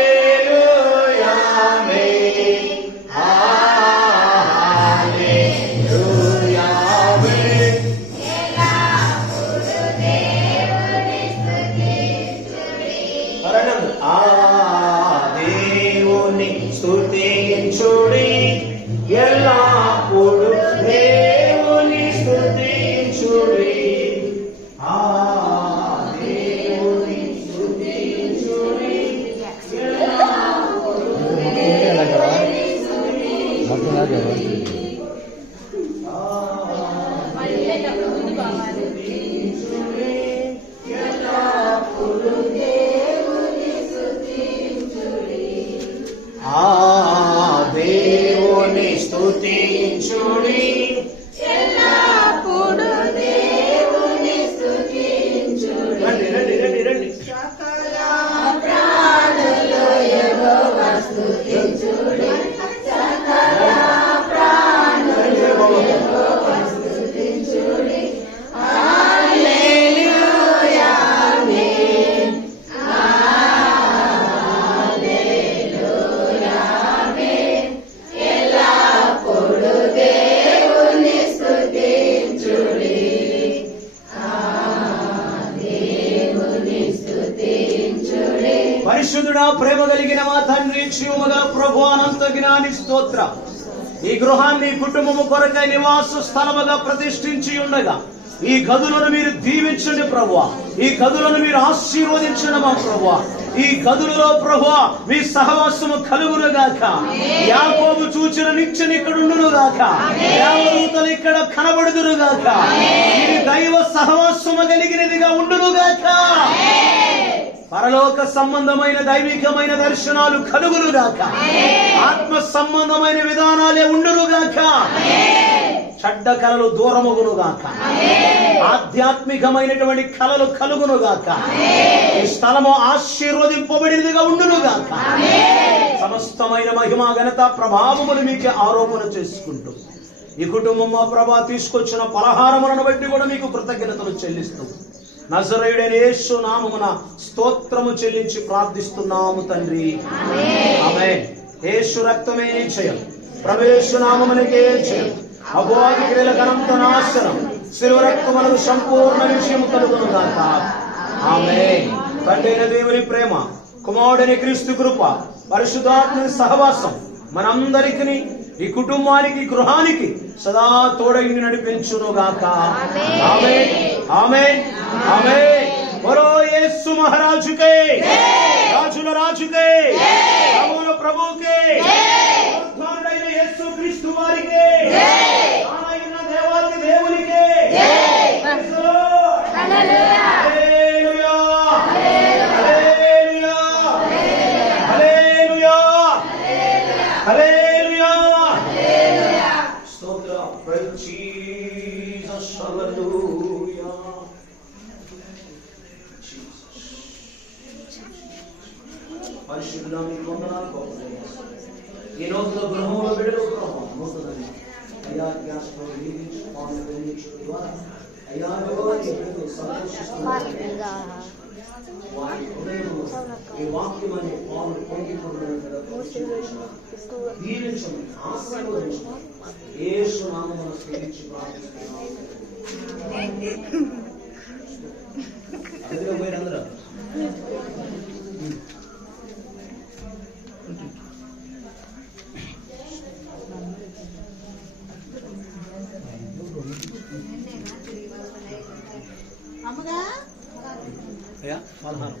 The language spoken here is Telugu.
హల్లెలూయా ఆమేన్ హల్లెలూయా ఆమేన్ ఆ దేవుని స్తుతించుడి ఎల్లప్పుడు దేవుని స్తుతించుడి ఆ దేవుని స్తుతించుడి ఆ దేవుని స్తుతించుడి ఎల్లప్పుడు దేవుని స్తుతించుడి. రండి సకల ప్రాణులు యెహోవా స్తుతించుడి. సకల ప్రాణులు యెహోవా స్తుతించుడి. హల్లెలూయా ఆమేన్ హల్లెలూయా ఆమేన్ ఎల్లప్పుడు దేవుని స్తుతించుడి. దేవుని స్తుతించుడి. పరిశుద్ధుడా ప్రేమ కలిగిన మా తండ్రి జీవముగా ప్రభు అనంత జ్ఞాని స్తోత్ర. ఈ గృహాన్ని కుటుంబము కొరకై నివాస స్థలముగా ప్రతిష్ఠించి ఉండగా ఈ గదులను మీరు దీవించండి ప్రభువా. ఈ గదులను మీరు ఆశీర్వదించండి మా ప్రభువా. ఈ గదులలో ప్రభువా మీ సహవాసము కలుగునుగాక. యాకోబు చూచిన నిత్యం ఇక్కడ ఉండునుగాక. దేవదూతలు ఇక్కడ కనబడుదురుగాక. ఇది దైవ సహవాసము కలిగినదిగా ఉండునుగాక. పరలోక సంబంధమైన దైవికమైన దర్శనాలు కలుగునుగాక. ఆత్మ సంబంధమైన విధానాలే ఉండునుగాక. చెడ్డ కళలు దూరమగునుగాక. ఆధ్యాత్మికమైనటువంటి కళలు కలుగునుగాక. ఈ స్థలము ఆశీర్వదింపబడినదిగా ఉండునుగాక. సమస్తమైన మహిమ ఘనత ప్రభావములు మీకు ఆరోపణ చేసుకుంటూ ఈ కుటుంబం మా ప్రభా తీసుకొచ్చిన పలహారములను బట్టి కూడా మీకు కృతజ్ఞతలు చెల్లిస్తూ నజరేయుడైన యేసు నామమున స్తోత్రము చెల్లించి ప్రార్థిస్తున్నాము తండ్రి. ఆమేన్. యేసు రక్తమే జయం, ప్రవేశ నామమునకే జయం. అపవాది క్రియల అనంత నాశనం, శిలువ రక్తమునకు సంపూర్ణ విజయం కలుగునుగాక. ఆమేన్. తండ్రైన దేవుని ప్రేమ, కుమారుడైన క్రీస్తు కృప, పరిశుద్ధాత్మ సహవాసం మనందరికీ ఈ కుటుంబానికి గృహానికి సదా తోడైని నడిపించునుగాక. ఆమేన్ ఆమేన్ ఆమేన్. బోలో యేసు మహారాజుకే, రాజుల రాజుకే, ప్రభువుల ప్రభువుకే, ఉద్ధారుడైన యేసు క్రీస్తు వారికే, ఆయన దేవాది దేవునికే. హల్లెలూయా హల్లెలూయా హల్లెలూయా హల్లెలూయా హల్లెలూయా. స్తోత్రం. Praise Jesus. హల్లెలూయా. పరిశుద్ధుడా మీకు వందనాలు కోరుతున్నాను. ఈ నూతన గృహంలో బిడ్డలు గృహం నూతనంగా అయ్యా జ్ఞాపకం దీవించు, పాలన వెలిగించు ద్వారా అయ్యా ఈ బిడ్డలు సంతోషిస్తున్నారు. వారి హృదయంలో ఈ వాక్యం అనే పాలు పొంగిపోవడం దీవించండి, ఆశీర్వదించండి. యేసు నామమున స్తుతించి ప్రార్థిస్తున్నాము. అందులో పోయి అందరూ అమ్మగా అయ్యా పలహారం